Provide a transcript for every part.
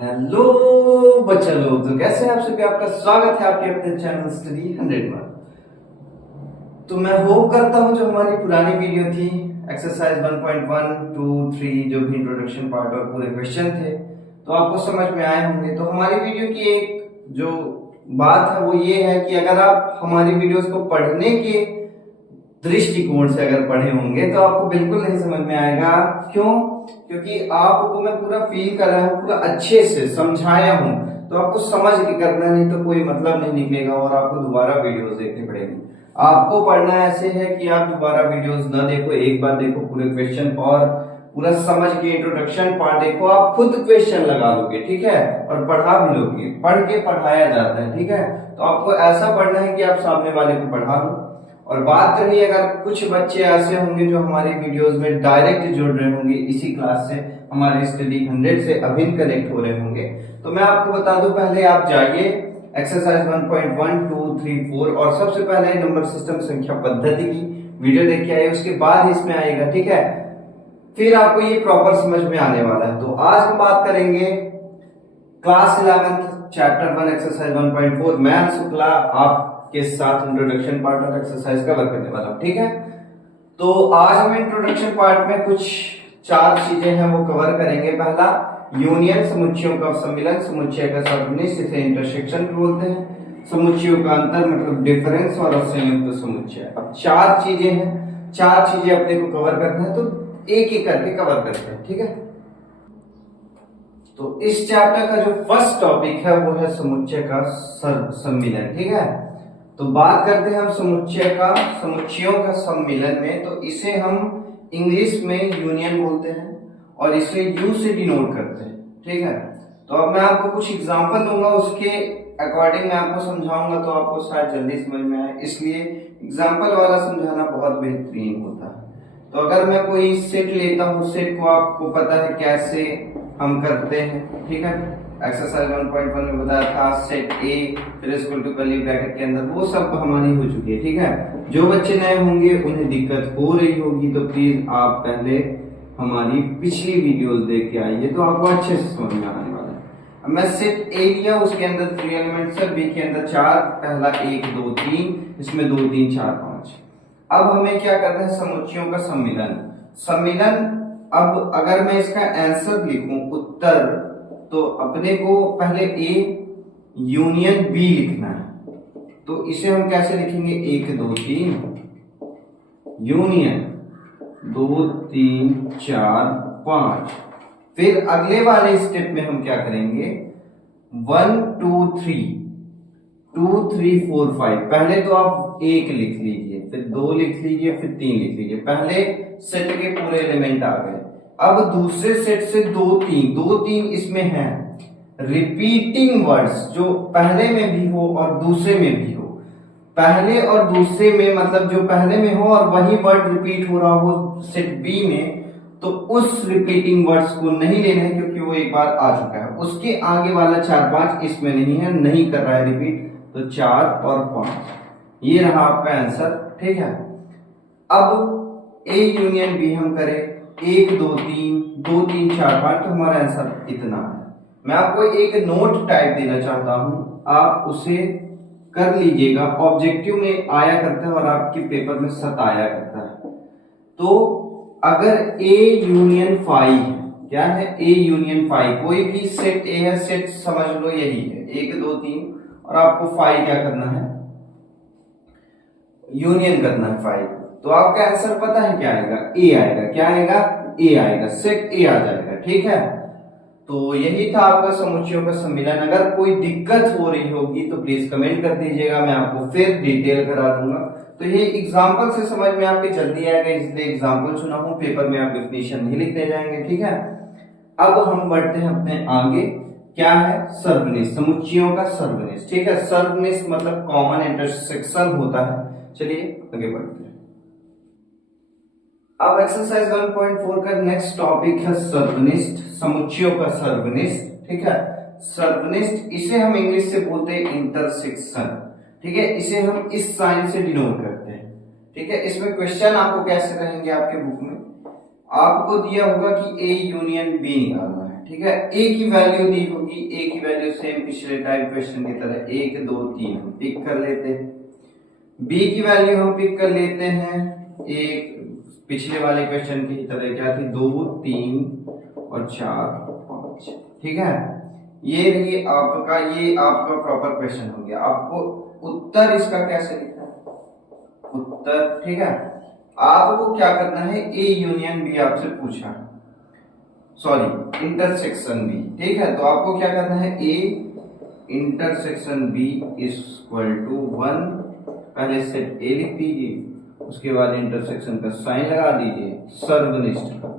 Hello बच्चा लोग, तो कैसे हैं आप सभी। आपका स्वागत है आपके अपने चैनल स्टडी 100 में। तो मैं होप करता हूं जो हमारी पुरानी वीडियो थी एक्सरसाइज 1.1 2 3 जो भी इंट्रोडक्शन पार्ट और पूरे क्वेश्चन थे तो आपको समझ में आए होंगे। तो हमारी वीडियो की एक जो बात है वो ये है कि अगर आप हमारी वीडियोस को पढ़ने के दृष्टिकोण से अगर पढ़े होंगे तो आपको बिल्कुल नहीं समझ में आएगा। क्यों? क्योंकि आपको मैं पूरा फील कर रहा हूँ, पूरा अच्छे से समझाया हूँ, तो आपको समझ के करना, नहीं तो कोई मतलब नहीं निकलेगा और आपको दोबारा वीडियोस देखनी पड़ेगी। आपको पढ़ना ऐसे है कि आप दोबारा वीडियोस ना देखो, एक बार देखो पूरे क्वेश्चन और पूरा समझ के इंट्रोडक्शन पार्ट देखो, आप खुद क्वेश्चन लगा लोगे, ठीक है, और पढ़ा भी लोगे। पढ़ के पढ़ाया जाता है, ठीक है। तो आपको ऐसा पढ़ना है कि आप सामने वाले को पढ़ा लो। और बात करिए, अगर कुछ बच्चे ऐसे होंगे जो हमारी वीडियोस में डायरेक्ट जुड़ रहे होंगे, इसी क्लास से हमारे स्टडी 100 से अभिन्न कनेक्ट हो रहे होंगे, तो मैं आपको बता दूं, पहले आप जाइए एक्सरसाइज 1.1 2 3 4 और सबसे पहले नंबर सिस्टम संख्या पद्धति की वीडियो देख के आइए, उसके बाद इसमें आएगा, ठीक है। फिर आपको ये प्रॉपर समझ में आने वाला है। तो आज हम बात करेंगे क्लास 11 चैप्टर 1 एक्सरसाइज 1.4। मैं शुक्ला आपके साथ इंट्रोडक्शन पार्ट और एक्सरसाइज कवर करने वाला हूं, ठीक है। तो आज हम इंट्रोडक्शन पार्ट में कुछ 4 चीजें हैं वो कवर करेंगे। पहला, यूनियन, समुच्चयों का सम्मिलन, समुच्चय का सर्वनिष्ठ, इसे इंटरसेक्शन भी बोलते हैं, समुच्चयों का अंतर मतलब डिफरेंस, और संयुक्त समुच्चय। अब 4 चीजें हैं, 4 चीजें अपने को कवर करना है, तो एक एक करके कवर करते हैं, ठीक है। तो इस चैप्टर का जो फर्स्ट टॉपिक है वो है समुच्चय का सम्मिलन, ठीक है। तो बात करते हैं हम समुच्चय का, समुच्चयों का सम्मिलन में। तो इसे हम इंग्लिश में यूनियन बोलते हैं और इसे यू से डिनोट करते हैं, ठीक है। तो अब मैं आपको कुछ एग्जांपल दूंगा, उसके अकॉर्डिंग मैं आपको समझाऊंगा तो आपको शायद जल्दी समझ में आए, इसलिए एग्जांपल वाला समझाना बहुत बेहतरीन होता है। तो अगर मैं कोई सेट लेता हूं, सेट को आपको पता है कैसे हम करते हैं, ठीक है। एक्सरसाइज 1.1 में बताया था सेट ए फिर इक्वल टू कर्ली ब्रैकेट के अंदर, वो सब हमारी हो चुकी है, ठीक है। जो बच्चे नए होंगे उन्हें दिक्कत हो रही होगी तो प्लीज आप पहले हमारी पिछली वीडियोस देख के आइए, तो आपको अच्छे से समझ में आने वाला है। अब मैं सेट ए लिया, उसके अंदर 3 एलिमेंट्स है, बी के अंदर 4, पहला 1 2 3, इसमें 2 3 4 5। अब हमें क्या करना है, समुच्चयों का सम्मिलन। सम्मिलन, अब अगर मैं इसका आंसर लिखूं, उत्तर, तो अपने को पहले ए यूनियन बी लिखना है। तो इसे हम कैसे लिखेंगे, 1 2 3 यूनियन 2 3 4 5। फिर अगले वाले स्टेप में हम क्या करेंगे, 1 2 3 2 3 4 5। पहले तो आप 1 लिख लीजिए, फिर 2 लिख लीजिए, फिर 3 लिख लीजिए। पहले सेट के पूरे एलिमेंट आ गए। अब दूसरे सेट से 2 3 इसमें है रिपीटिंग वर्ड्स, जो पहले में भी हो और दूसरे में भी हो। पहले और दूसरे में मतलब जो पहले में हो और वही वर्ड रिपीट हो रहा हो सेट बी में, तो उस रिपीटिंग वर्ड्स को नहीं लेना है क्योंकि वो एक बार आ चुका है। उसके आगे वाला 4 5 इसमें नहीं है, नहीं कर रहा है रिपीट, तो 4 और 5 ये रहा आपका आंसर, ठीक है। अब ए यूनियन बी हम करें, 1 2 3 2 3 4 5, तो हमारा आंसर इतना है। मैं आपको एक नोट टाइप देना चाहता हूं, आप उसे कर लीजिएगा। ऑब्जेक्टिव में आया करता है और आपके पेपर में सताया करता है। तो अगर ए यूनियन फाई, क्या है, ए यूनियन फाई, कोई भी सेट ए है, सेट समझ लो यही है 1 2 3, और आपको फाई क्या करना है, यूनियन करना है 5। तो आपका आंसर पता है क्या आएगा, ए आएगा। क्या आएगा, ए आएगा, सेट ए आ जाएगा, ठीक है। तो यही था आपका समुच्चयों का सम्मिलन। अगर कोई दिक्कत हो रही होगी तो प्लीज कमेंट कर दीजिएगा, मैं आपको फिर डिटेल करा दूंगा। तो ये एग्जाम्पल से समझ में आपके जल्दी आएगा, इसलिए एग्जाम्पल चुना हूं, पेपर में आप डेफिनेशन नहीं लिखने जाएंगे, ठीक है। अब हम बढ़ते हैं अपने आगे, क्या है, सर्वनिष्ठ, समुच्चयों का सर्वनिष्ठ, ठीक है। सर्वनिष्ठ मतलब कॉमन इंटरसेक्शन होता है। चलिए आगे बढ़ते हैं। अब एक्सरसाइज 1.4 का नेक्स्ट टॉपिक है सर्वनिष्ठ, समुच्चयों का सर्वनिष्ठ, ठीक है। सर्वनिष्ठ, इसे हम इंग्लिश से बोलते हैं इंटरसेक्शन, ठीक है। इसे हम इस साइन से डिनोट करते हैं, ठीक है। इसमें क्वेश्चन आपको कैसे रहेंगे आपके बुक में, आपको दिया होगा कि ए यूनियन बी निकालना है, ठीक है। ए की वैल्यू दी होगी, ए की वैल्यू सेम पिछले टाइप क्वेश्चन की तरह 1 2 3 हम पिक कर लेते हैं। बी की वैल्यू हम पिक कर लेते हैं एक पिछले वाले क्वेश्चन की तरह, क्या थी 2 3 और 4 5, ठीक है। ये रही आपका, ये आपका प्रॉपर क्वेश्चन हो गया। आपको उत्तर इसका कैसे लिखना है, उत्तर, ठीक है। आपको क्या करना है, ए यूनियन बी आपसे पूछा, सॉरी इंटरसेक्शन बी, ठीक है। तो आपको क्या करना है, A intersection B equal to 1, पहले सेट ए लिख दीजिए, उसके बाद इंटरसेक्शन का साइन लगा दीजिए सर्वनिष्ठ का।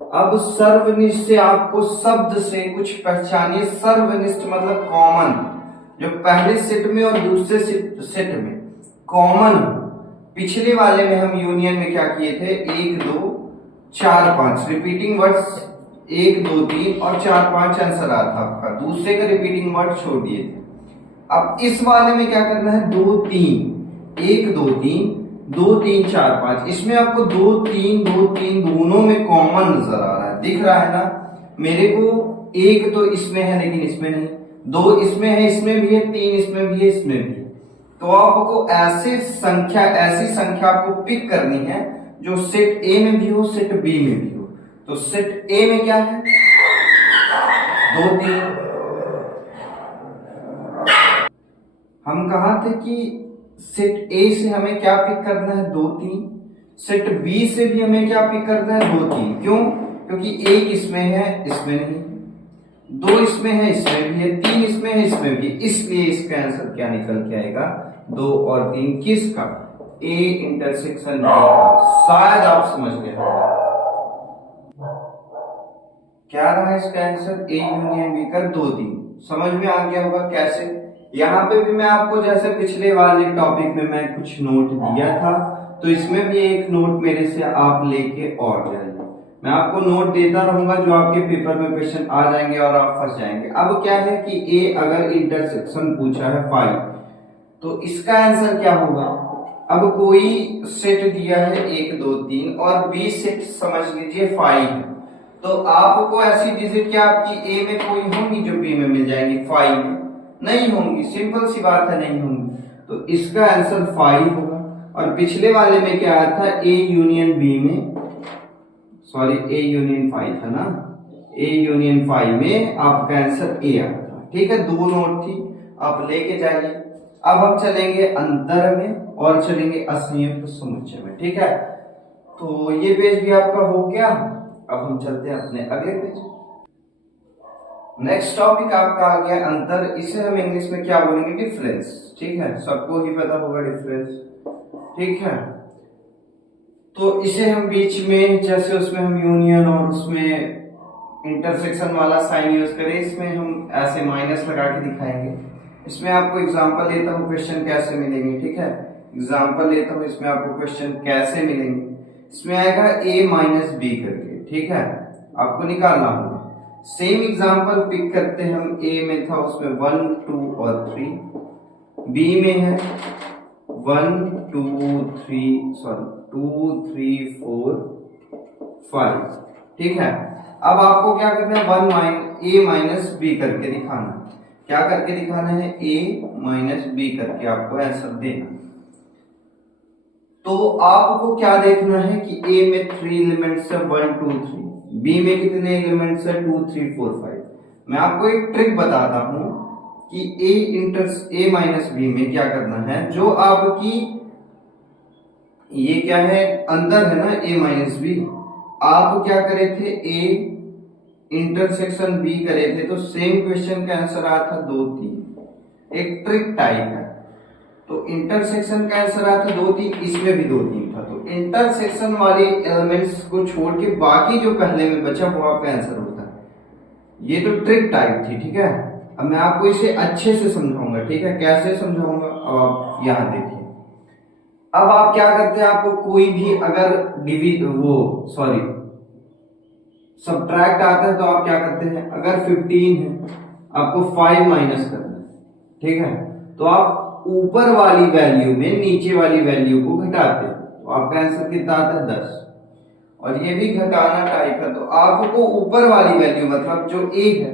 अब सर्वनिष्ठ से आपको शब्द से कुछ पहचानिए। सर्वनिष्ठ मतलब कॉमन, जो पहले सेट में और दूसरे सेट में कॉमन। पिछले वाले में हम यूनियन में क्या किए थे, 1 2 4 5 रिपीटिंग वर्ड्स 1 2 3 और 4 5 आंसर आता था आपका, दूसरे का रिपीटिंग वर्ड छोड़ दिए थे। अब इस वाले में क्या करना है, 2 3 1 2 3 2 3 4 5, इसमें आपको 2 3 2 3 दोनों में कॉमन नजर आ रहा है, दिख रहा है ना मेरे को। एक तो इसमें है लेकिन इसमें नहीं, 2 इसमें है, इसमें भी है, 3 इसमें भी है, इसमें भी है। तो आपको ऐसी संख्या आपको पिक करनी है जो सेट ए में भी हो, सेट बी में भी हो। तो सेट ए में क्या है, 2 3, हम कहा थे कि सेट ए से हमें क्या पिक करना है, 2 3। सेट बी से भी हमें क्या पिक करना है, 2 3। क्यों, क्योंकि 1 इसमें है, इसमें नहीं, 2 इसमें है, इसमें भी है, 3 इसमें है, इसमें भी, इसलिए इसका आंसर क्या निकल के आएगा, 2 और 3 किसका, ए इंटरसेक्शन बी का। शायद आप समझ गए क्या रहा इसका आंसर, ए यूनियन बी का 2 3। समझ में आ गया होगा कैसे। यहाँ पे भी मैं आपको जैसे पिछले वाले टॉपिक में मैं कुछ नोट दिया था, तो इसमें भी एक नोट मेरे से आप लेके और जाइए। मैं आपको नोट देता रहूंगा जो आपके पेपर में क्वेश्चन आ जाएंगे और आप फंस जाएंगे। अब क्या है कि ए अगर इंटरसेक्शन पूछा है 5, तो इसका आंसर क्या होगा। अब कोई सेट दिया है 1 2 3 और बी सेट समझ लीजिए 5 है, तो आपको ऐसी डिजिट क्या आपकी ए में कोई होंगी जो बी में मिल जाएंगी, 5 नहीं होंगी, सिंपल सी बात है, नहीं होंगी। तो इसका आंसर 5 होगा। और पिछले वाले में क्या आया था, ए यूनियन बी में, सॉरी ए यूनियन 5 था ना, ए यूनियन 5 में आपका आंसर ए आया था, ठीक है। 2 नोट थी, आप लेके जाइए। अब हम चलेंगे अंतर में और चलेंगे असंयुक्त समुच्चय में, ठीक है। तो ये पेज भी आपका हो गया। अब हम चलते हैं अपने अगले पेज। नेक्स्ट टॉपिक आपका आ गया अंतर, इसे हम इंग्लिश में क्या बोलेंगे, डिफरेंस, ठीक है। सबको ही पता होगा डिफरेंस, ठीक है। तो इसे हम बीच में, जैसे उसमें हम यूनियन और उसमें इंटरसेक्शन वाला साइन यूज करें, इसमें हम ऐसे माइनस लगा के दिखाएंगे। इसमें आपको एग्जांपल लेता हूं, क्वेश्चन कैसे मिलेंगे, ठीक है। एग्जांपल लेता हूं, इसमें आपको क्वेश्चन कैसे मिलेंगे। इसमें आएगा a माइनस बी करके, ठीक है, आपको निकालना होगा। सेम एग्जांपल पिक करते हैं हम, a में था उसमें 1 2 और 3, b में है 1 2 3 सॉरी 2 3 4 5, ठीक है। अब आपको क्या करना है, a माइनस बी करके दिखाना है। क्या करके दिखाना है, a माइनस बी करके आपको आंसर देना। तो आपको क्या देखना है कि a में 3 एलिमेंट्स है 1 2 3, b में कितने एलिमेंट्स है 2 3 4 5। मैं आपको एक ट्रिक बताता हूं कि a माइनस बी में क्या करना है, जो आपकी ये क्या है अंदर है ना a माइनस बी, आप क्या करे थे, a इंटरसेक्शन बी करे थे, तो सेम क्वेश्चन का आंसर आया था 2 3। एक ट्रिक टाइप है। तो इंटरसेक्शन का आंसर आया था 2 3, इसमें भी 2 3 था। तो इंटरसेक्शन वाले एलिमेंट्स को छोड़ के बाकी जो पहले में बचा वो आपका आंसर होता है। ये तो ट्रिक टाइप थी, ठीक है। अब मैं आपको इसे अच्छे से समझाऊंगा, ठीक है। कैसे समझाऊंगा, अब आप यहां देखिए। अब आप क्या करते हैं, आपको कोई भी अगर सब्ट्रैक्ट आता है तो आप क्या करते हैं, अगर 15 है आपको 5 माइनस करना है, ठीक है। तो आप ऊपर वाली वैल्यू में नीचे वाली वैल्यू को घटाते हैं, तो आपका आंसर कितना आता है 10। और ये भी घटाना टाइप है, तो आपको ऊपर वाली वैल्यू मतलब जो a है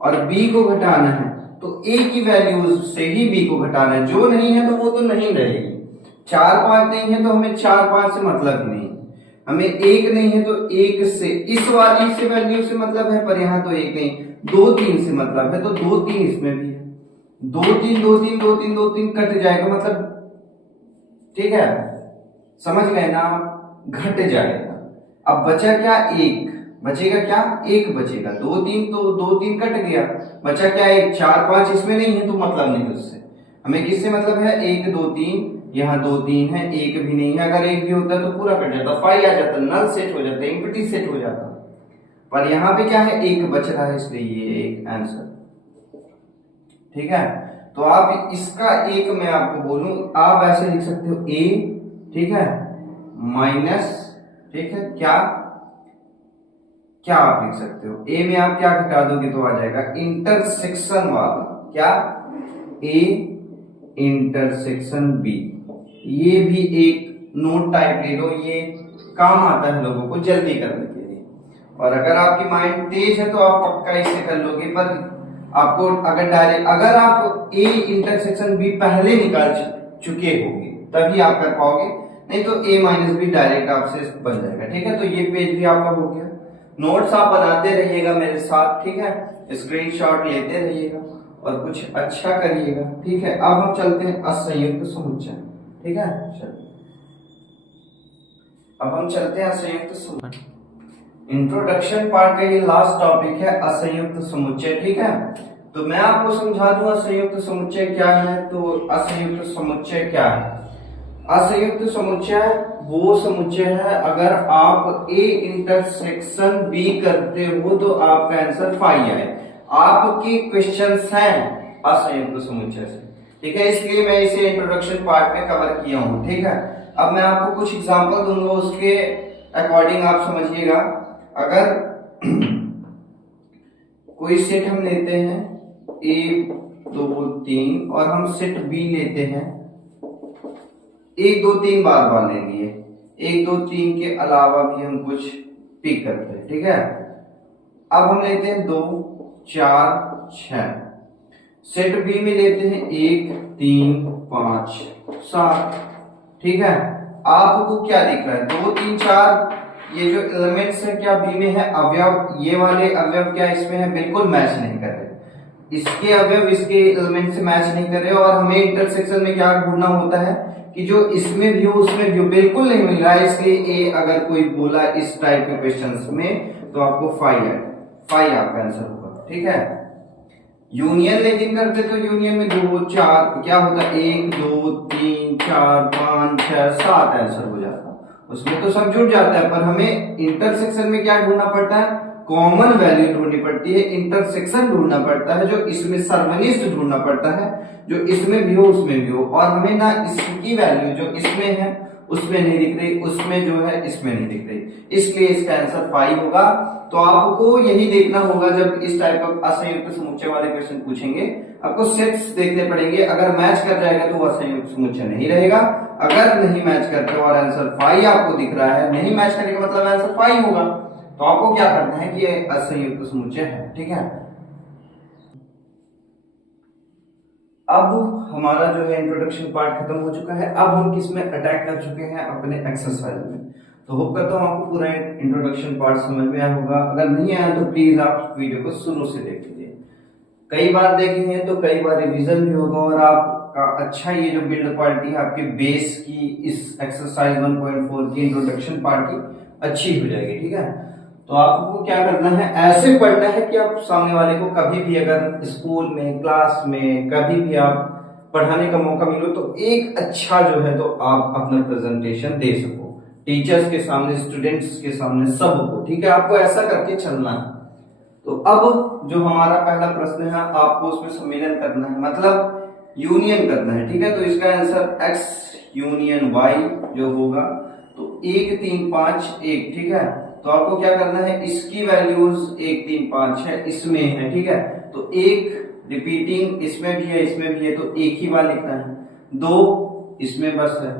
और b को घटाना है, तो a की वैल्यू से ही b को घटाना है। जो नहीं है तो वो तो नहीं रहेगी। 4 5 नहीं है तो हमें 4 5 से मतलब ही नहीं, हमें 1 नहीं है तो 1 से इस वाली से वैल्यू से मतलब है, पर यहाँ तो 1 नहीं। 2 3 से मतलब है तो 2 3 इसमें भी है। 2 3 2 3 2 3 2 3 कट जाएगा मतलब, ठीक है, समझ गए ना, घट जाएगा। अब बचा क्या, 1 बचेगा, क्या 1 बचेगा। 2 3 तो 2 3 कट गया, बचा क्या 1। 4 5 इसमें नहीं है तो मतलब नहीं उससे, हमें किससे मतलब है, 1 2 3, यहाँ 2 3 है, 1 भी नहीं है। अगर 1 भी होता तो पूरा कट जाता, 5 आ जाता, नल सेट हो जाता, एम्प्टी सेट हो जाता। पर यहाँ पे क्या है, 1 बच रहा है, इसलिए ये एक आंसर, ठीक है। तो आप इसका एक मैं आपको बोलूं, आप ऐसे लिख सकते हो a, ठीक है, माइनस, ठीक है, क्या क्या आप लिख सकते हो, a में आप क्या घटा दोगे तो आ जाएगा इंटरसेक्शन वाला, क्या a इंटरसेक्शन b। ये भी एक नोट टाइप ले लो, ये काम आता है लोगों को जल्दी करने के लिए। और अगर आपकी माइंड तेज है तो आप पक्का इसे कर लोगे, पर आपको अगर डायरेक्ट, अगर आप a इंटरसेक्शन b पहले निकाल चुके होंगे तभी आप कर पाओगे, नहीं तो a माइनस बी डायरेक्ट आपसे बन जाएगा, ठीक है। तो ये पेज भी आपका हो गया। नोट्स आप बनाते रहिएगा मेरे साथ, ठीक है, स्क्रीनशॉट लेते रहिएगा और कुछ अच्छा करिएगा, ठीक है। अब हम चलते हैं असंयुक्त समुच्चय, ठीक है। चलिए अब हम चलते हैं असंयुक्त समुच्चय। इंट्रोडक्शन पार्ट का ये लास्ट टॉपिक है, असंयुक्त समुच्चय, ठीक है। तो मैं आपको समझा दूं असंयुक्त समुच्चय क्या है। तो असंयुक्त समुच्चय क्या है, असंयुक्त समुच्चय वो समुच्चय है अगर आप a इंटरसेक्शन b करते हो तो आपका आंसर 5 आए। आपके क्वेश्चंस हैं असंयुक्त समुच्चय से, ठीक है, इसलिए मैं इसे इंट्रोडक्शन पार्ट में कवर किया हूं, ठीक है। अब मैं आपको कुछ एग्जांपल दूंगा, उसके अकॉर्डिंग आप समझिएगा। अगर कोई सेट हम लेते हैं a 2 3 और हम सेट b लेते हैं 1 2 3 बार बार ले लिए, 1 2 3 के अलावा भी हम कुछ पिक करते हैं, ठीक है। अब हम लेते हैं 2 4 6, सेट बी में लेते हैं 1 3 5 7, ठीक है। आपको क्या दिख रहा है, 2 3 4, ये जो एलिमेंट्स है क्या बी में है, अवयव, ये वाले अवयव क्या इसमें है, बिल्कुल मैच नहीं कर रहे, इसके अवयव इसके एलिमेंट से मैच नहीं कर रहे। और हमें इंटरसेक्शन में क्या ढूंढना होता है कि जो इसमें भी हो उसमें भी हो, बिल्कुल नहीं मिल रहा है, इसलिए ए अगर कोई बोला इस टाइप के क्वेश्चंस में तो आपको 5 आपका आंसर होगा, ठीक है। यूनियन लेकिन करते तो यूनियन में 2 4 क्या होता है, 1 2 3 4 5 6 7 आंसर हो जाता, उसमें तो सब जुड़ जाता है। पर हमें इंटरसेक्शन में क्या ढूंढना पड़ता है, कॉमन वैल्यू ढूंढनी पड़ती है, इंटरसेक्शन ढूंढना पड़ता है, जो इसमें सर्वनिष्ठ ढूंढना पड़ता है, जो इसमें भी हो उसमें भी हो। और हमें ना इसकी वैल्यू जो इसमें है उसमें नहीं दिख रही, उसमें जो है इसमें नहीं दिख रही, इसलिए इसका आंसर 5 होगा। तो आपको यही देखना होगा जब इस टाइप का असंयुक्त समुच्चय वाले क्वेश्चन पूछेंगे, आपको सेट्स देखने पड़ेंगे। अगर मैच कर जाएगा तो वो असंयुक्त समुच्चय नहीं रहेगा, अगर नहीं मैच करते और आंसर 5 आपको दिख रहा है, नहीं मैच करने का मतलब आंसर 5 होगा, तो आपको क्या करना है कि ये असंयुक्त समुच्चय है, ठीक है। अब हमारा जो है इंट्रोडक्शन पार्ट खत्म हो चुका है, अब हम किस में अटैक कर चुके हैं, अपने एक्सरसाइज में। तो होप करता हूं आपको पूरा इंट्रोडक्शन पार्ट समझ में आया होगा। अगर नहीं आया तो प्लीज आप वीडियो को शुरू से देख लीजिए, कई बार देखेंगे तो कई बार रिवीजन भी होगा और आपका अच्छा ये जो बिल्ड क्वालिटी है आपके बेस की इस एक्सरसाइज 1.4 की इंट्रोडक्शन पार्ट की अच्छी हो जाएगी, ठीक है। तो आपको क्या करना है, ऐसे पढ़ना है कि आप सामने वाले को कभी भी अगर स्कूल में क्लास में कभी भी आप पढ़ाने का मौका मिलो तो एक अच्छा जो है तो आप अपना प्रेजेंटेशन दे सको टीचर्स के सामने, स्टूडेंट्स के सामने, सबको, ठीक है। आपको ऐसा करके चलना है। तो अब जो हमारा पहला प्रश्न है आपको उसमें सम्मिलन करना है, मतलब यूनियन करना है, ठीक है। तो इसका आंसर x यूनियन y जो होगा तो 1 3 5 1, ठीक है। तो आपको क्या करना है, इसकी वैल्यूज 1 3 5 है, इसमें है, ठीक है। तो एक रिपीटिंग इसमें भी है, इसमें भी है, तो एक ही बार लिखना है। 2 इसमें बस है,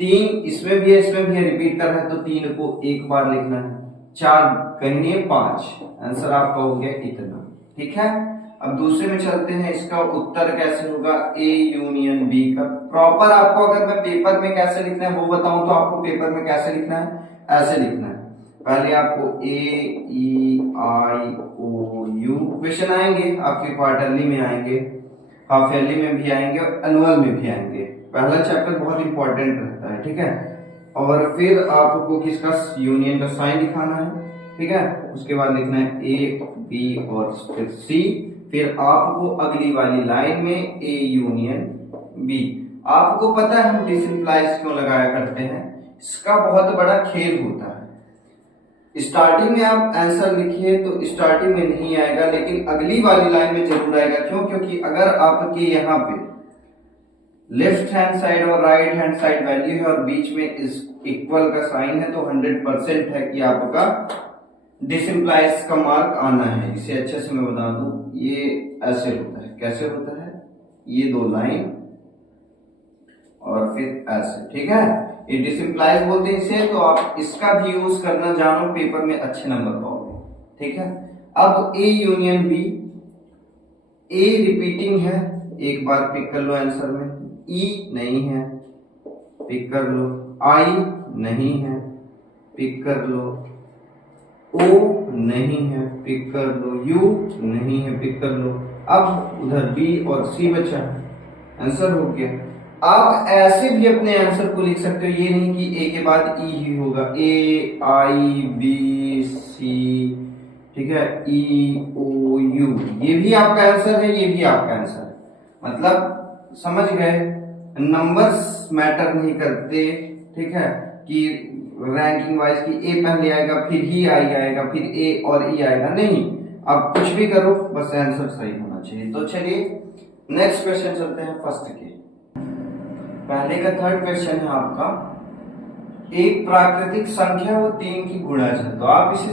3 इसमें भी है, इसमें भी है, रिपीट कर रहा है तो 3 को एक बार लिखना है, 4 कहेंगे 5, आंसर आपका हो गया इतना। ठीक है, अब दूसरे में चलते हैं। इसका उत्तर कैसे होगा, ए यूनियन बी का प्रॉपर आपको अगर मैं पेपर में कैसे लिखना है वो बताऊं तो आपको पेपर में कैसे लिखना है, ऐसे लिखना है। पहले आपको ए ई आई ओ यू क्वेश्चन आएंगे आपके, क्वार्टरली में आएंगे, हाफ ईयरली में भी आएंगे और एनुअल में भी आएंगे। पहला चैप्टर बहुत इंपॉर्टेंट रहता है। ठीक है, और फिर आपको किसका यूनियन का साइन दिखाना है। ठीक है, उसके बाद लिखना है ए बी और फिर सी, फिर आपको अगली वाली लाइन में ए यूनियन बी। आपको पता है हम डिसिंप्लाइज क्यों लगाया करते हैं, इसका बहुत बड़ा खेल होता है। स्टार्टिंग में आप आंसर लिखिए तो स्टार्टिंग में नहीं आएगा, लेकिन अगली वाली लाइन में जरूर आएगा। क्यों, क्योंकि अगर आपके यहाँ पे लेफ्ट हैंड साइड और राइट हैंड साइड वैल्यू है और बीच में इस इक्वल का साइन है तो 100% है कि आपका डिसिंप्लाइज का मार्क आना है। इसे अच्छे से मैं बता दूं, ये ऐसे होता है, कैसे होता है, ये 2 लाइन और फिर ऐसे। ठीक है, ये डिसिंप्लाइज बोलते हैं इसे, तो आप इसका भी यूज करना जानो, पेपर में अच्छे नंबर पाओगे। ठीक है, अब A union B, A repeating है, एक बार पिक कर लो आंसर में, ई नहीं है पिक कर लो, आई नहीं है पिक कर लो, ओ नहीं है पिक कर लो, यू नहीं है पिक कर लो। अब उधर बी और सी बचा, आंसर हो गया। आप ऐसे भी अपने आंसर को लिख सकते हो, ये नहीं कि ए के बाद ई ही होगा, ए आई बी सी, ठीक है, ई ओ यू, ये भी आपका आंसर है, ये भी आपका आंसर है। मतलब समझ गए, नंबर्स मैटर नहीं करते। ठीक है, कि रैंकिंग वाइज की ए पहले आएगा फिर ही आई आएगा फिर ए और ई आएगा, नहीं, आप कुछ भी करो बस आंसर सही होना चाहिए। तो चलिए नेक्स्ट क्वेश्चन चलते हैं फर्स्ट के। पहले का थर्ड क्वेश्चन है आपका, एक प्राकृतिक संख्या वो 3 की गुणज है। तो आप इसे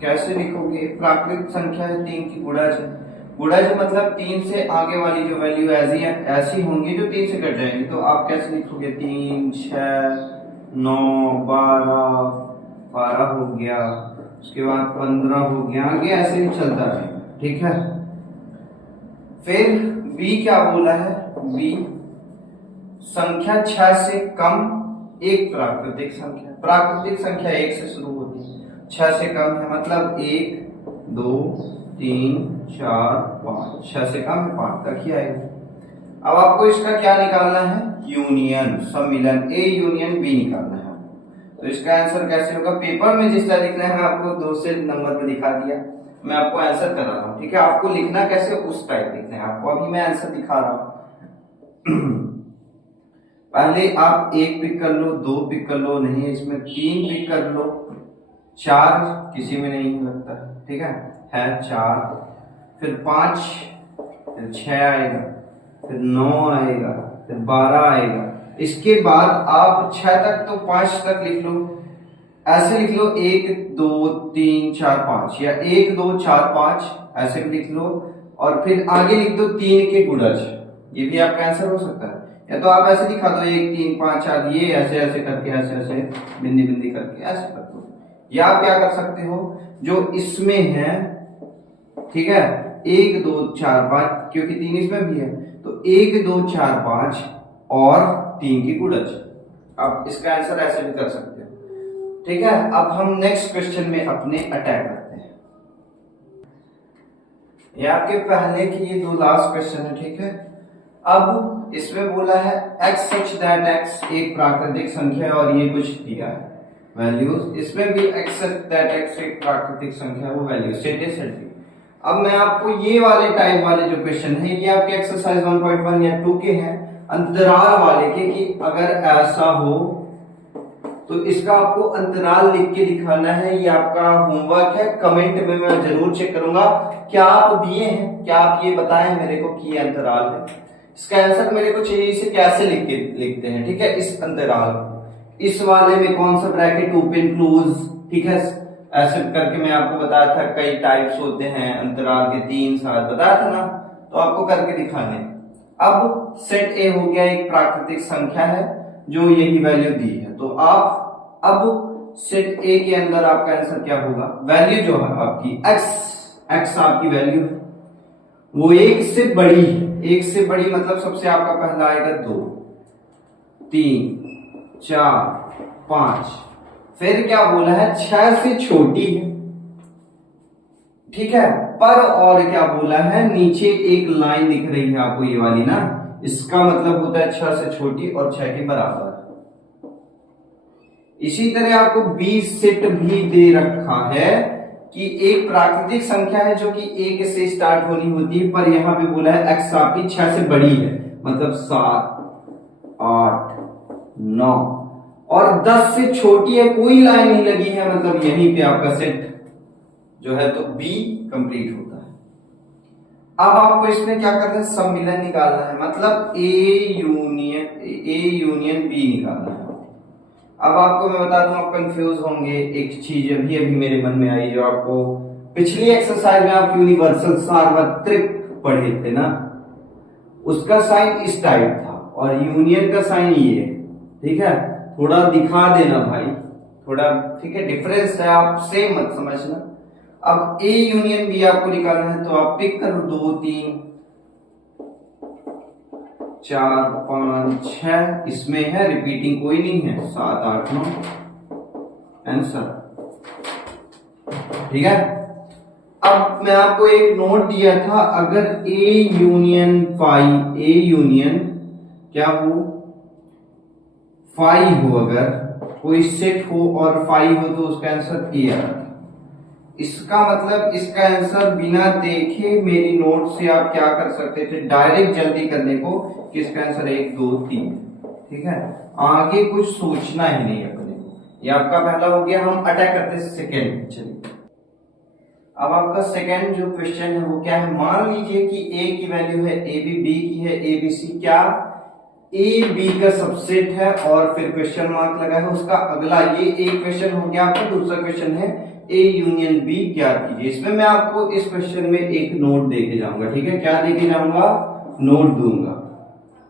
कैसे लिखोगे, प्राकृतिक संख्या है 3 की गुणज है। गुणज मतलब 3 से आगे वाली जो वैल्यू ऐसी होंगी जो 3 से कट जाएंगी, तो आप कैसे लिखोगे, 3 6 9 12 12 हो गया, उसके बाद 15 हो गया, आगे ऐसे ही चलता रहेगा। ठीक है, फिर बी क्या बोला है, बी संख्या 6 से कम एक प्राकृतिक संख्या, प्राकृतिक संख्या 1 से शुरू होती है, 6 से कम है मतलब 1 2 3 4 5, 6 से कम है 5 तक ही आएगा। अब आपको इसका क्या निकालना है, यूनियन, सम्मिलन, ए यूनियन बी निकालना है। तो इसका आंसर कैसे होगा, पेपर में जिस तरह लिखना है मैं आपको 2 से नंबर पे दिखा दिया, मैं आपको आंसर करा रहा हूँ। ठीक है, आपको लिखना कैसे उस टाइप लिखना है आपको, अभी मैं आंसर दिखा रहा हूँ। पहले आप 1 पिक कर लो, 2 पिक कर लो, नहीं इसमें 3 पिक कर लो, 4 किसी में नहीं लगता। ठीक है 4, फिर 5, फिर 6 आएगा, फिर 9 आएगा, फिर 12 आएगा। इसके बाद आप 6 तक तो 5 तक लिख लो, ऐसे लिख लो 1 2 3 4 5, या 1 2 4 5 ऐसे भी लिख लो, और फिर आगे लिख दो 3 के गुणज, ये भी आपका आंसर हो सकता है। या तो आप ऐसे दिखा दो 1 3 5 4, ये ऐसे ऐसे करके ऐसे ऐसे बिंदी बिंदी करके ऐसे कर दो, या आप क्या कर सकते हो जो इसमें है, ठीक है 1 2 4 5, क्योंकि 3 इसमें भी है तो 1 2 4 5 और 3 की गुणज, आप इसका आंसर ऐसे भी कर सकते हो। ठीक है, अब हम नेक्स्ट क्वेश्चन में अपने अटैक करते हैं। ये आपके पहले की ये 2 लास्ट क्वेश्चन है। ठीक है, अब इसमें बोला है x such that x एक प्राकृतिक संख्या है और ये कुछ दिया है वैल्यूज, इसमें भी x such that x एक प्राकृतिक संख्या है, वो वैल्यू सेट। अब मैं आपको ये वाले टाइप वाले जो क्वेश्चन है ये आपके एक्सरसाइज 1.1 या 2 के हैं, अंतराल वाले के, कि अगर ऐसा हो तो इसका आपको अंतराल लिख के दिखाना है। ये आपका होमवर्क है, कमेंट में मैं जरूर चेक करूंगा क्या आप दिए हैं, क्या आप ये बताएं मेरे को कि ये अंतराल है। इसका आंसर मेरे को चाहिए, इसे कैसे लिखते हैं। ठीक है, इस अंतराल, इस वाले में कौन सा ब्रैकेट ओपन क्लोज, ठीक है ऐसे करके मैं आपको बताया था, कई टाइप्स होते हैं अंतराल के, 3 7 बताया था ना, तो आपको करके दिखाने। अब सेट ए हो गया, एक प्राकृतिक संख्या है, जो यही वैल्यू दी है। तो आप अब सेट ए के अंदर आपका आंसर क्या होगा, वैल्यू जो है आपकी एक्स आपकी वैल्यू है वो एक से बड़ी है। एक से बड़ी मतलब सबसे आपका पहला आएगा 2, 3, 4, 5, फिर क्या बोला है 6 से छोटी है, ठीक है। पर और क्या बोला है, नीचे एक लाइन दिख रही है आपको ये वाली ना, इसका मतलब होता है 6 से छोटी और 6 के बराबर। इसी तरह आपको 20 सेट भी दे रखा है कि एक प्राकृतिक संख्या है जो कि 1 से स्टार्ट होनी होती है, पर यहां पे बोला है एक्स आपकी 6 से बड़ी है, मतलब 7, 8, 9 और 10 से छोटी है, कोई लाइन नहीं लगी है, मतलब यहीं पे आपका सेट जो है तो बी कंप्लीट होता है। अब आपको इसमें क्या करना है, सम्मिलन निकालना है, मतलब ए यूनियन बी निकालना है। अब आपको मैं बता दूं, आप कंफ्यूज होंगे, एक चीज अभी अभी मेरे मन में आई जो आपको पिछली एक्सरसाइज में आप यूनिवर्सल सार्वत्रिक पढ़े थे ना, उसका साइन इस टाइप था और यूनियन का साइन ये, ठीक है। थोड़ा दिखा देना भाई, थोड़ा ठीक है, डिफरेंस है, आप सेम मत समझना। अब ए यूनियन बी आपको निकालना है, तो आप पिक करो 2, 3, 4, 5, 6, इसमें है रिपीटिंग कोई नहीं है, 7, 8, 9 आंसर, ठीक है। अब मैं आपको एक नोट दिया था, अगर ए यूनियन क्या हो, फाई हो, अगर कोई सेट हो और फाई हो तो उसका आंसर ए आ। इसका मतलब इसका आंसर बिना देखे मेरी नोट से आप क्या कर सकते थे, डायरेक्ट जल्दी करने को कि इसका आंसर 1, 2, 3, ठीक है। आगे कुछ सोचना ही नहीं अपने को। ये आपका पहला हो गया, हम अटैक करते हैं सेकेंड। चलिए अब आपका सेकेंड जो क्वेश्चन है वो क्या है, मान लीजिए कि ए की वैल्यू है ए बी, बी की है ए बी सी, क्या ए बी का सबसेट है, और फिर क्वेश्चन मार्क लगा है उसका अगला, ये एक क्वेश्चन हो गया आपका। दूसरा क्वेश्चन है ए यूनियन बी ज्ञात कीजिए। इसमें मैं आपको इस क्वेश्चन में एक नोट देके जाऊंगा, ठीक है। क्या देके जाऊंगा, नोट दूंगा।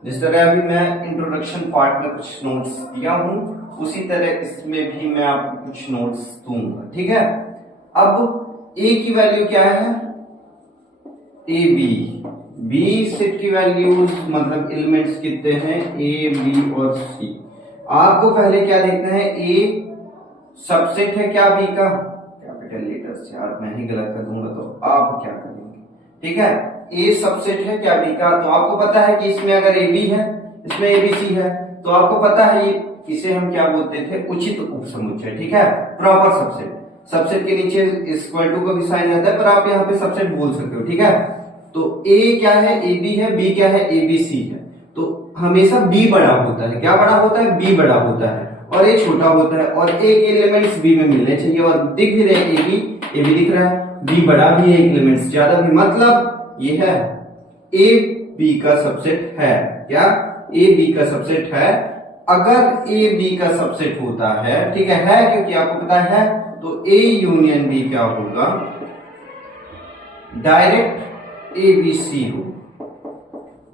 जिस तरह अभी मैं इंट्रोडक्शन पार्ट में कुछ नोट्स दिया हूं, उसी तरह इसमें भी मैं आपको कुछ नोट्स दूंगा, ठीक है। अब ए की वैल्यू क्या है, ए बी सेट की वैल्यूज मतलब एलिमेंट्स कितने हैं, ए बी और सी। आपको पहले क्या देखना है, ए सबसेट है क्या बी का, कैपिटल लेटर्स, यार मैं ही गलत कर दूंगा तो आप क्या करेंगे, ठीक है। ए सबसेट है क्या बी का, तो आपको पता है कि इसमें अगर ए बी है, इसमें ए बी सी है, तो आपको पता है ये, इसे हम क्या बोलते थे, उचित उपसमुच्चय, ठीक है, प्रॉपर सबसेट। सबसेट के नीचे इक्वल टू का भी साइन रहता है, पर आप यहाँ पे सबसेट बोल सकते हो, ठीक है। तो ए क्या है, ए बी है, बी क्या है, ए बी सी है, तो हमेशा बी बड़ा होता है, क्या बड़ा होता है, बी बड़ा होता है, और ए छोटा होता है, और ए के एलिमेंट्स बी में मिलने चाहिए, और दिख भी रहे ए बी दिख रहा है, बी बड़ा भी है, एलिमेंट्स ज्यादा भी, मतलब ये है ए बी का सबसेट है, क्या ए बी का सबसेट है। अगर ए बी का सबसेट होता है, ठीक है क्योंकि आपको पता है, तो ए यूनियन बी क्या होगा, डायरेक्ट ए बी सी हो।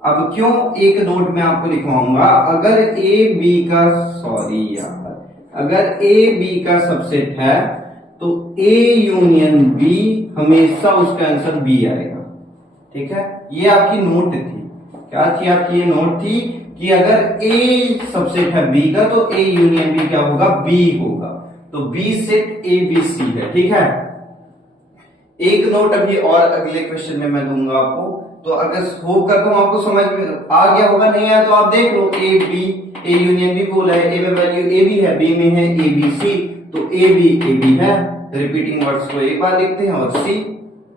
अब क्यों, एक नोट में आपको लिखवाऊंगा, अगर ए बी का, सॉरी यार, अगर ए बी का सबसेट है तो ए यूनियन बी हमेशा उसका आंसर बी आएगा, ठीक है। ये आपकी नोट थी, क्या थी आपकी ये नोट थी कि अगर ए सबसेट है बी का तो ए यूनियन बी क्या होगा, बी होगा, तो B set A B C है, ठीक है। एक नोट अभी और अगले क्वेश्चन में मैं दूंगा आपको, तो अगर होप करता हूं आपको समझ में आ गया होगा, नहीं आया तो आप देख लो, ए यूनियन बी बोला है, ए में वैल्यू ए बी है, बी में है ए बी सी, तो ए बी है, रिपीटिंग वर्ड्स को एक बार लिखते हैं और सी,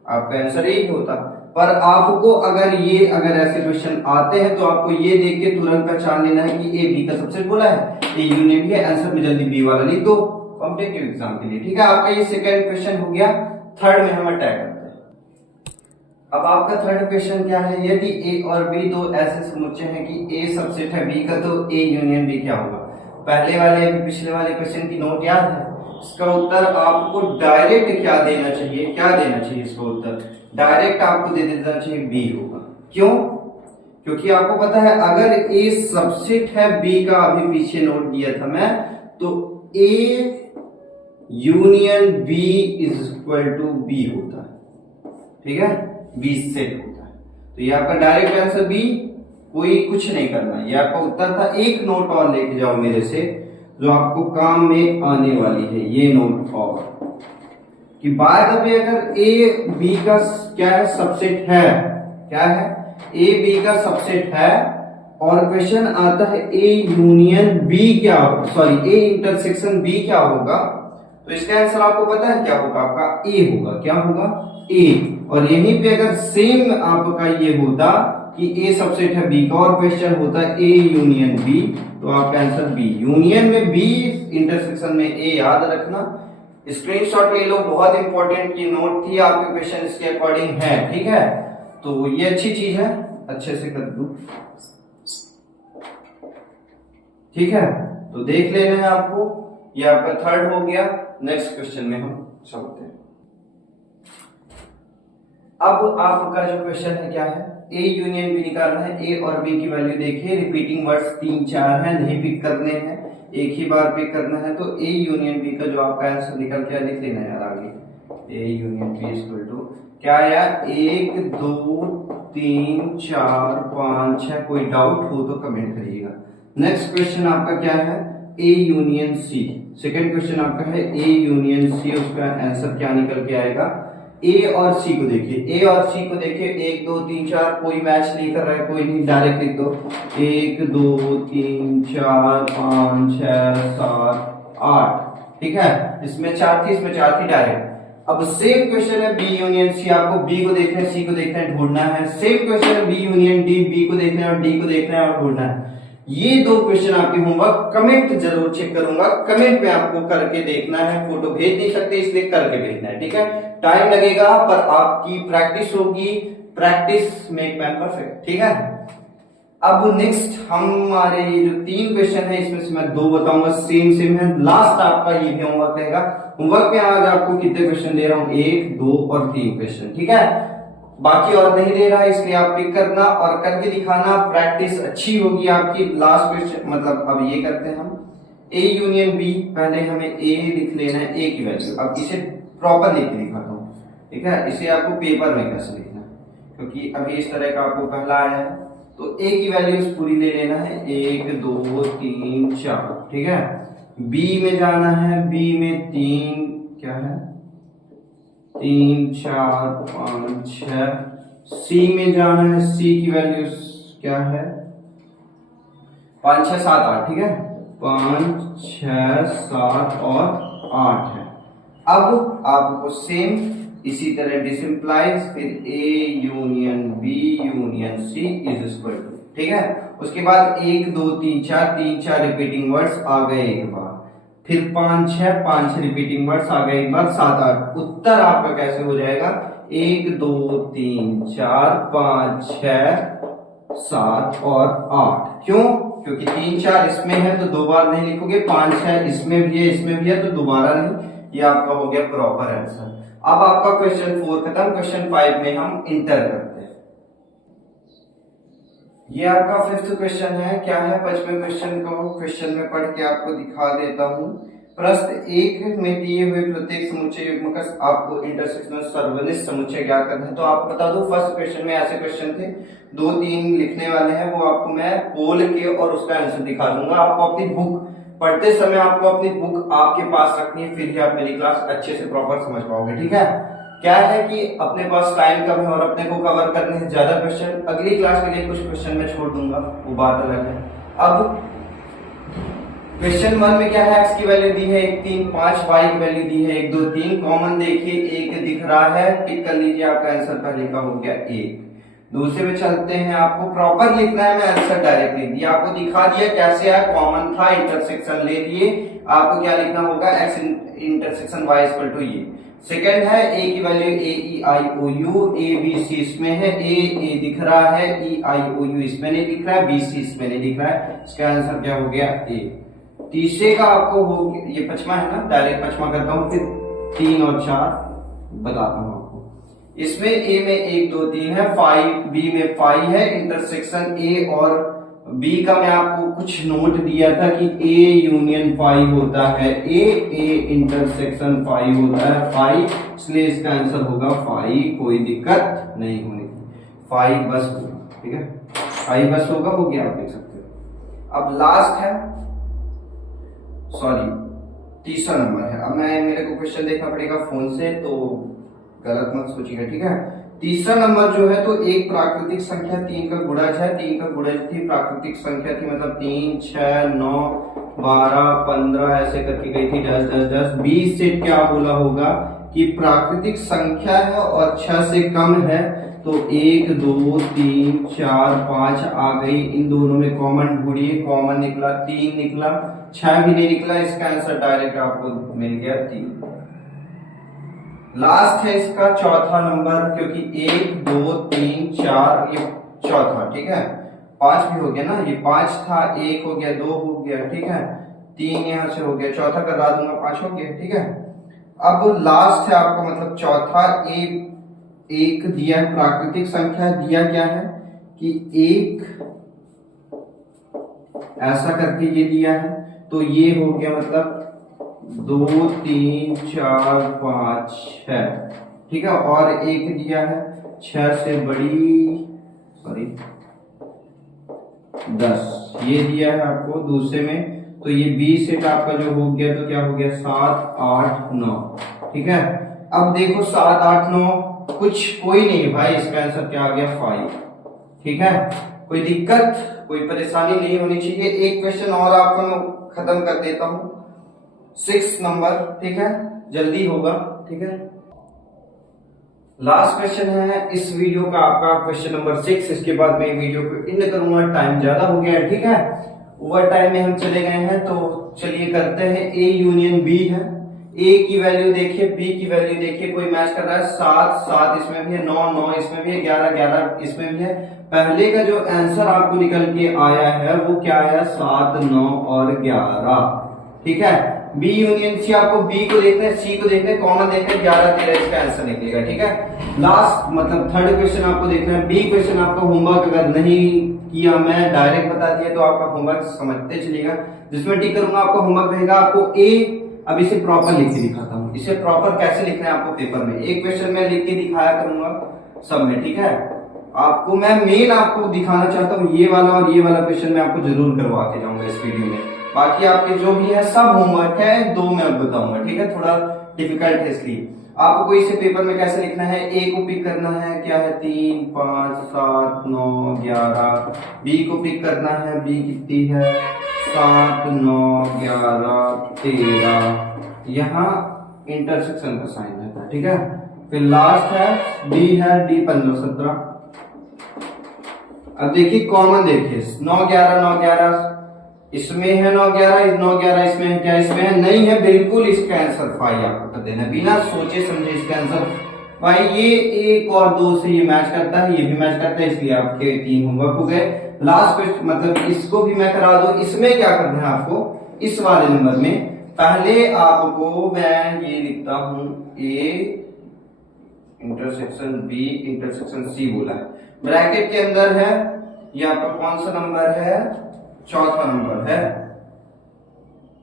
आपका आंसर यही होता। पर आपको अगर ऐसे क्वेश्चन आते हैं तो आपको ये देख के तुरंत पहचान लेना है कि ए बी का सबसेट बोला है, ए यूनियन बी है, आंसर में जल्दी बी वाला लिख दो कॉम्पिटिटिव एग्जाम के लिए, ठीक है। आपका ये सेकंड क्वेश्चन हो गया। थर्ड में हम अटैक करते हैं। अब आपका थर्ड क्वेश्चन क्या है, यदि ए और बी दो ऐसे समुच्चय हैं कि ए सबसेट है बी का, तो ए यूनियन बी क्या होगा। पहले वाले पिछले वाले क्वेश्चन की नोट याद है, इसका उत्तर आपको डायरेक्ट क्या देना चाहिए, इसका उत्तर डायरेक्ट आपको दे देना चाहिए बी होगा। क्यों, क्योंकि आपको पता है अगर ए सबसेट है बी का, अभी पीछे नोट दिया था मैं, तो A union B is equal to B होता है, ठीक है, बी सेट होता है। तो ये आपका डायरेक्ट आंसर बी, कोई कुछ नहीं करना, ये आपका उत्तर था। एक नोट और लेके जाओ मेरे से जो आपको काम में आने वाली है, ये नोट और कि बाय द वे अगर ए बी का क्या है, सबसेट है, क्या है, ए बी का सबसेट है और क्वेश्चन आता है ए यूनियन बी क्या, सॉरी ए इंटरसेक्शन बी क्या होगा, तो इसका आंसर आपको पता है क्या होगा, आपका ए होगा। क्या होगा, ए। और यहीं पे अगर सेम आपका ये होता कि ए सबसेट है बी का और क्वेश्चन होता है ए यूनियन बी, तो आपका आंसर बी। यूनियन में बी, इंटरसेक्शन में ए, याद रखना, स्क्रीनशॉट ले लो, बहुत इंपॉर्टेंट की नोट थी, आपके क्वेश्चन इसके अकॉर्डिंग है, ठीक है। तो ये अच्छी चीज है, अच्छे से कर दो, ठीक है। तो देख लेना है आपको, ये आपका थर्ड हो गया। नेक्स्ट क्वेश्चन में हम चलते हैं। अब आपका जो क्वेश्चन है क्या है, ए यूनियन बी निकालना है। ए और बी की वैल्यू देखिए, रिपीटिंग वर्ड्स 3-4 है, नहीं पिक करने हैं, एक ही बार पिक करना है। तो ए यूनियन बी का जो आपका आंसर निकल के लिख लेना यार आगे, A union B equal to क्या आया, 1 2 3 4 5 6। कोई डाउट हो तो कमेंट करिएगा। नेक्स्ट क्वेश्चन आपका क्या है, A union C. Second question आपका है ए यूनियन सी, उसका आंसर क्या निकल के आएगा। ए और सी को देखिए, ए और सी को देखिए, 1 2 3 4, कोई मैच नहीं कर रहा है, कोई नहीं, डायरेक्ट लिख दो 1 2 3 4 5 6 7 8, ठीक है। इसमें 4 थी, इसमें 4 थी, डायरेक्ट। अब सेम क्वेश्चन है बी यूनियन सी, आपको बी को देखना है, सी को देखना है, ढूंढना है। सेम क्वेश्चन है बी यूनियन डी, बी को देखना है और डी को देखना है और ढूंढना है। ये दो क्वेश्चन आपके होमवर्क, कमेंट जरूर चेक करूंगा, कमेंट में आपको करके देखना है, फोटो भेज नहीं सकते इसलिए करके भेजना है, ठीक है। टाइम लगेगा पर आपकी प्रैक्टिस होगी, प्रैक्टिस मेक मैन परफेक्ट, ठीक है। अब नेक्स्ट हमारे जो 3 क्वेश्चन है, इसमें से मैं 2 बताऊंगा, सेम है। लास्ट आपका ये भी होमवर्क रहेगा। होमवर्क में आज आपको कितने क्वेश्चन दे रहा हूं, 1 2 और 3 क्वेश्चन, ठीक है। बाकी और नहीं दे रहा, इसलिए आप पिक करना और करके दिखाना, प्रैक्टिस अच्छी होगी आपकी। लास्ट क्वेश्चन मतलब अब ये करते हैं हम, ए यूनियन बी, पहले हमें ए लिख लेना है, ए की वैल्यू। अब इसे प्रॉपर लिख के दिखाता हूँ, ठीक है। इसे आपको पेपर में कैसे लिखना है, क्योंकि अभी इस तरह का आपको पहला आया है। तो ए की वैल्यूज पूरी ले लेना है, 1 2 3 4, ठीक है। बी में जाना है, बी में 3 क्या है, 3 4 5 6। सी में जाना है, सी की वैल्यूज क्या है, 5 6 7 8, ठीक है, 5 6 7 और 8 है। अब आपको सेम इसी तरह डिसिम्प्लाइज, फिर A union B union C is equal to, ठीक है। उसके बाद 1 2 3 4, 3 4 रिपीटिंग वर्ड्स आ गए एक बार, फिर 5 6 5 6 रिपीटिंग वर्ड्स आ गए एक बार, 7 8। उत्तर आपका कैसे हो जाएगा, 1 2 3 4 5 6 7 और 8। क्यों, क्योंकि 3 4 इसमें है तो 2 बार नहीं लिखोगे, 5 6 इसमें भी है, इसमें भी है, तो दोबारा नहीं। ये आपका हो गया प्रॉपर आंसर। अब आपका क्वेश्चन 4 खत्म, क्वेश्चन 5 में हम इंटर करते हैं। ये आपका 5th क्वेश्चन है, क्या है, 5वें क्वेश्चन को क्वेश्चन में पढ़ के आपको दिखा देता हूं। प्रश्न 1 में दिए हुए प्रत्येक समुच्चय युग्म का आपको इंटरसेक्शनल सर्वनिष्ठ समुच्चय क्या करना है। तो आपको बता दो, फर्स्ट क्वेश्चन में ऐसे क्वेश्चन थे, 2-3 लिखने वाले हैं, वो आपको मैं बोल के और उसका आंसर दिखा दूंगा। आपको अपनी बुक पढ़ते समय आपको अपनी बुक आपके पास रखनी है, फिर ही आप मेरी क्लास अच्छे से प्रॉपर समझ पाओगे, ठीक है। क्या है कि अपने पास टाइम कम है और अपने को कवर करने हैं ज्यादा क्वेश्चन, अगली क्लास के लिए कुछ क्वेश्चन मैं छोड़ दूंगा, वो बात अलग है। अब क्वेश्चन 1 में क्या है, x की वैल्यू दी है 1 3 5, y की वैल्यू दी है 1 2 3। कॉमन देखिए 1 दिख रहा है, टिक कर लीजिए, आपका आंसर पहले का हो गया 1। दूसरे में चलते हैं, आपको प्रॉपर लिखना है, मैं आंसर डायरेक्ट लिख दिया, आपको दिखा दिया कैसे है, कॉमन था, इंटरसेक्शन ले लिए। आपको क्या लिखना होगा, x intersection y equal to ये। सेकंड है a की value a e i o u, a b c इसमें है, a दिख रहा है, e i o u इसमें नहीं दिख रहा है, b c इसमें नहीं दिख रहा है, इसका आंसर क्या हो गया a। तीसरे का आपको हो गया, ये 5वां है ना, डायरेक्ट 5वां करता हूं, फिर 3 और 4 बताता हूं आपको। इसमें ए में 1 2 3 है, 5 बी में 5 है, इंटरसेक्शन ए और बी का मैं आपको कुछ नोट दिया था कि ए यूनियन 5 होता है, ए इंटरसेक्शन 5 होता है 5, इसलिए इसका आंसर होगा 5। कोई दिक्कत नहीं होने की, 5 बस होगा, ठीक है, 5 बस होगा, हो गया, आप देख सकते हो। अब लास्ट है, सॉरी तीसरा नंबर है। अब मेरे को क्वेश्चन देखना पड़ेगा फोन से, तो गलत मत सोचिएगा, ठीक है। तीसरा नंबर जो है, तो एक प्राकृतिक संख्या 3 का गुणज है, 3 का गुणज थी, प्राकृतिक संख्या थी, मतलब 3 6 9 12 15 ऐसे करके गई थी, 10 10 10 20 से क्या बोला होगा कि प्राकृतिक संख्या है और 6 से कम है, तो 1 2 3 4 5 आ गई, इन दोनों में कॉमन ढूंढिए, कॉमन निकला 3 निकला, 6 भी नहीं निकला, इसका आंसर डायरेक्ट आपको मिल गया 3। लास्ट है इसका चौथा नंबर, क्योंकि 1 2 3 4 ये चौथा, ठीक है, 5 भी हो गया ना, ये 5 था, 1 हो गया, 2 हो गया, ठीक है, 3 यहां से हो गया, चौथा करवा दूंगा, 5 हो गया, ठीक है। अब लास्ट है आपका मतलब चौथा, एक दिया है प्राकृतिक संख्या, दिया क्या है कि 1 ऐसा करके ये दिया है, तो ये हो गया मतलब 2 3 4 5 6, ठीक है, और एक दिया है 6 से बड़ी, सॉरी 10 ये दिया है आपको दूसरे में, तो ये 20 सेट आपका जो हो गया, तो क्या हो गया 7 8 9, ठीक है। अब देखो 7 8 9 कुछ कोई नहीं भाई, इसका आंसर क्या आ गया 5, ठीक है, कोई दिक्कत कोई परेशानी नहीं होनी चाहिए। एक क्वेश्चन और आपको मैं खत्म कर देता हूं, 6 नंबर, ठीक है, जल्दी होगा, ठीक है। लास्ट क्वेश्चन है इस वीडियो का आपका क्वेश्चन नंबर 6, इसके बाद मैं वीडियो को एंड करूंगा, टाइम ज्यादा हो गया है, ठीक है, ओवर टाइम में हम चले गए हैं, तो चलिए करते हैं। ए यूनियन बी है, ए की वैल्यू देखिए, बी की वैल्यू देखिए, कोई मैच कर रहा है, 7 7 इसमें भी है, 9 9 इसमें भी है, 11 11 इसमें भी है। पहले का जो आंसर आपको निकल के आया है वो क्या आया, 7 9 और 11, ठीक है। बी यूनियन सी, आपको बी को देखना है, सी को देखना है, कॉमन देखना है, 11 13 इसका आंसर निकलेगा, ठीक है। लास्ट मतलब थर्ड क्वेश्चन आपको देखना है, बी क्वेश्चन आपका होमवर्क अगर नहीं किया, मैं डायरेक्ट बता दिया तो आपका होमवर्क समझते चलिएगा, जिसमें टिक करूंगा आपका होमवर्क रहेगा आपको ए। अब इसे प्रॉपर लिख के दिखाता हूँ, इसे प्रॉपर कैसे लिखना है आपको पेपर में, एक क्वेश्चन में लिख के दिखाया करूंगा सब में, ठीक है। आपको मैं मेन आपको दिखाना चाहता हूँ ये वाला और ये वाला क्वेश्चन मैं आपको जरूर करवा के जाऊंगा इस वीडियो में, बाकी आपके जो भी है सब होमवर्क है, 2 मैं अब बताऊंगा, ठीक है, थोड़ा डिफिकल्ट है इसलिए। आपको इसे पेपर में कैसे लिखना है, ए को पिक करना है, क्या है 3 5 7 9 11, बी को पिक करना है, बी कितनी है 7 9 11 13, यहाँ इंटरसेक्शन का साइन रहता है, ठीक है। फिर लास्ट है डी है, डी 15 17। अब देखिए कॉमन देखिए 9 11 9 11 इसमें है, 9 11 9 11 इसमें है, क्या इसमें है, नहीं है, बिल्कुल इसका आंसर 5 आपको कर देना, बिना सोचे समझे इसका आंसर भाई। ये 1 और 2 से ये मैच करता है, ये भी मैच करता है, इसलिए आपके 3 होमवर्क हो गए। लास्ट क्वेश्चन मतलब इसको भी मैं करा दूं, इसमें क्या करना है आपको, इस वाले नंबर में पहले आपको मैं ये लिखता हूं, A intersection B intersection C बोला है, ब्रैकेट के अंदर है, ये आपका कौन सा नंबर है, चौथा नंबर है,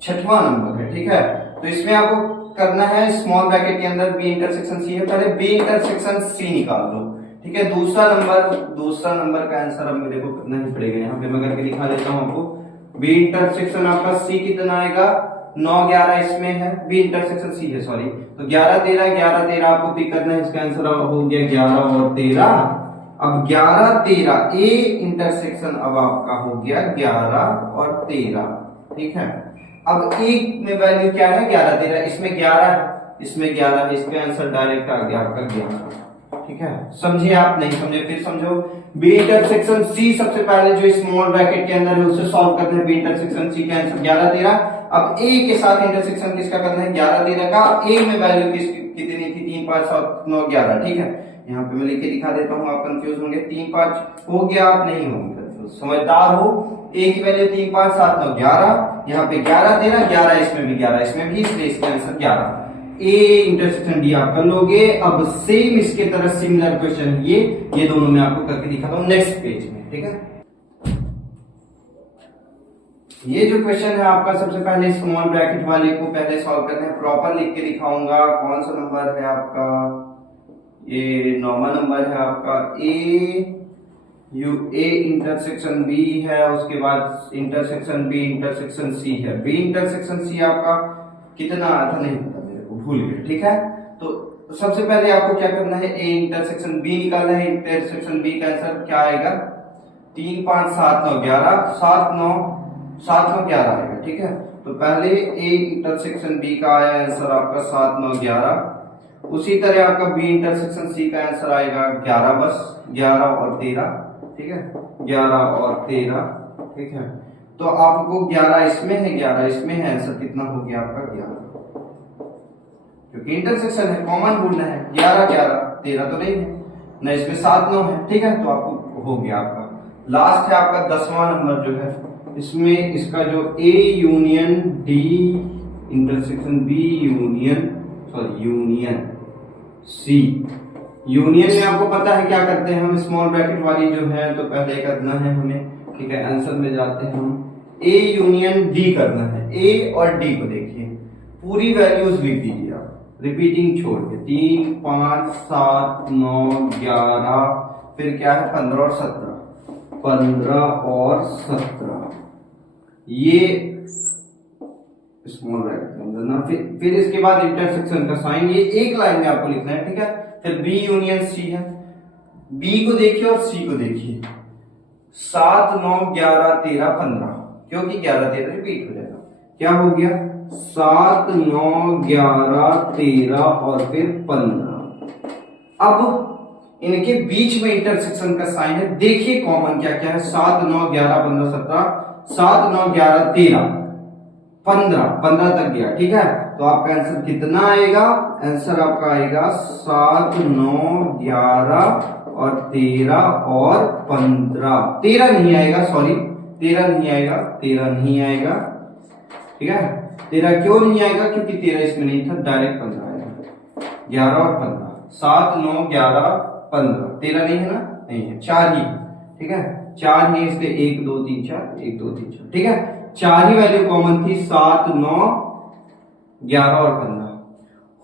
छठवां नंबर है, ठीक है। तो इसमें आपको करना है स्मॉल ब्रैकेट के अंदर बी इंटरसेक्शन सी है, पहले बी इंटरसेक्शन सी निकाल दो, ठीक है। दूसरा नंबर का आंसर अब मेरे को करना ही पड़ेगा, यहाँ पे मैं करके दिखा देता हूँ आपको। बी इंटरसेक्शन आपका सी कितना आएगा, 9 11 इसमें है, बी इंटरसेक्शन सी है सॉरी, तो 11 13 आपको पिक करना है, इसका आंसर हो गया 11 और 13। अब 11 13 ए इंटरसेक्शन अब आपका हो गया 11 और 13, ठीक है। अब एक में वैल्यू क्या है 11 13, इसमें 11 है, इसमें 11 है, इसका आंसर डायरेक्ट आ गया आपका 11, ठीक है। समझे आप, नहीं समझे फिर समझो। बी इंटरसेक्शन सी सबसे पहले जो स्मॉल ब्रैकेट के अंदर है उसे सॉल्व करते हैं, बी इंटरसेक्शन सी का आंसर 11 13। अब ए के साथ इंटरसेक्शन किसका करना है 11 13 का, ए में वैल्यू कितनी थी 3 5 7 9 11, ठीक है। यहाँ पे मैं लिख के दिखा देता हूँ, आप कंफ्यूज होंगे, 3 5 हो गया, आप नहीं होंगे कंफ्यूज, समझदार हो। ए की वैल्यू 3 5 7 9 11, यहाँ पे 11 13 11 इसमें भी 11 इसमें भी, इसलिए इसका आंसर 11। ए इंटरसेक्शन डी आप कर लोगे। अब सेम इसके तरह सिमिलर क्वेश्चन ये दोनों मैं आपको करके दिखाता हूं नेक्स्ट पेज में, ठीक है। ये जो क्वेश्चन है आपका, सबसे पहले स्मॉल ब्रैकेट वाले को पहले सॉल्व करना है, प्रॉपर लिख के दिखाऊंगा। कौन सा नंबर है आपका, ये 9वां नंबर है आपका। ए इंटरसेक्शन बी है, उसके बाद इंटरसेक्शन बी इंटरसेक्शन सी है। बी इंटरसेक्शन सी आपका कितना आया था नहीं पता मेरे को, भूल गया, ठीक है। तो सबसे पहले आपको क्या करना है, ए इंटरसेक्शन बी निकालना है। इंटरसेक्शन बी का आंसर क्या आएगा, 3 5 7 9 11, 7 9 11 आएगा, ठीक है। तो पहले ए इंटरसेक्शन बी का आया आंसर आपका 7 9 11। उसी तरह आपका बी इंटरसेक्शन सी का आंसर आएगा 11, बस 11 और 13, ठीक है, 11 और 13, ठीक है। तो आपको 11 इसमें है, 11 इसमें है, आंसर कितना हो गया आपका 11, क्योंकि इंटरसेक्शन है, कॉमन ढूंढना है। 11 11 13 तो नहीं है ना, इसमें 7 9 है, ठीक है। तो आपको हो गया आपका। लास्ट है आपका 10वां नंबर जो है, इसमें इसका जो A union D intersection B union C. Union में आपको पता है क्या करते हैं हम, स्मॉल ब्रैकेट वाली जो है तो पहले करना है हमें, ठीक है। आंसर में जाते हैं हम, ए यूनियन डी करना है। ए और डी को देखिए, पूरी वैल्यूज लिख दीजिए आप, रिपीटिंग छोड़ के। 3 5 7 9 11, फिर क्या है 15 और 17, 15 और 17, ये स्मॉल ब्रैकेट के अंदर ना। फिर इसके बाद इंटरसेक्शन का साइन, ये एक लाइन में आपको लिखना है, ठीक है। फिर बी यूनियन सी है, बी को देखिए और सी को देखिए। 7 9 11 13 15, क्योंकि 11 13 रिपीट हो जाएगा, क्या हो गया 7 9 11 13 और फिर 15। अब इनके बीच में इंटरसेक्शन का साइन है, देखिए कॉमन क्या क्या है। 7 9 11 15 17, 7 9 11 13 15 तक गया, ठीक है। तो आपका आंसर कितना आएगा, आंसर आपका आएगा 7 9 11 और 13 और 15। 13 नहीं आएगा, सॉरी 13 नहीं आएगा, 13 नहीं आएगा, ठीक है। 13 क्यों नहीं आएगा, क्योंकि 13 इसमें नहीं था, डायरेक्ट 15 आएगा। 11 और 15, 7 9 11 15, 13 नहीं है ना, नहीं है, 4 ही, ठीक है। 4 ही, इसलिए 1 2 3 4, 1 2 3 4, ठीक है। 4 ही वैल्यू कॉमन थी, 7 9 11 और 15।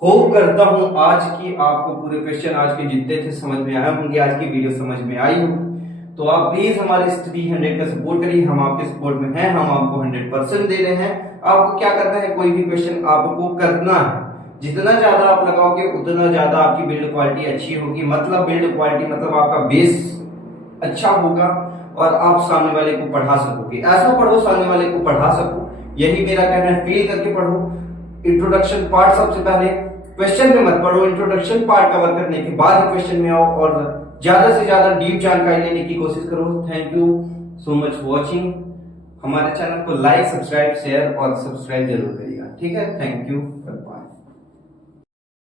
होप करता हूं आज की आपको पूरे क्वेश्चन आज के जितने थे समझ में आए होंगे, आज की वीडियो समझ में आई होगी। तो आप प्लीज हमारे स्टडी 100 का सपोर्ट करिए, हम आपके सपोर्ट में हैं, हम आपको 100% दे रहे हैं। आपको क्या करना है, कोई भी क्वेश्चन आपको करना है, जितना ज्यादा आप लगाओगे उतना ज्यादा आपकी बिल्ड क्वालिटी अच्छी होगी। मतलब बिल्ड क्वालिटी मतलब आपका बेस अच्छा होगा और आप सामने वाले को पढ़ा सकोगे। ऐसा पढ़ो सामने वाले को पढ़ा सको, यही मेरा कहना है। फील करके पढ़ो। इंट्रोडक्शन पार्ट सबसे पहले, क्वेश्चन में मत पढ़ो, इंट्रोडक्शन पार्ट कवर करने के बाद क्वेश्चन में आओ और ज्यादा से ज्यादा डीप जानकारी लेने की कोशिश करो। Thank you so much watching. हमारे चैनल को लाइक सब्सक्राइब शेयर और सब्सक्राइब जरूर करिएगा, ठीक है। Thank you.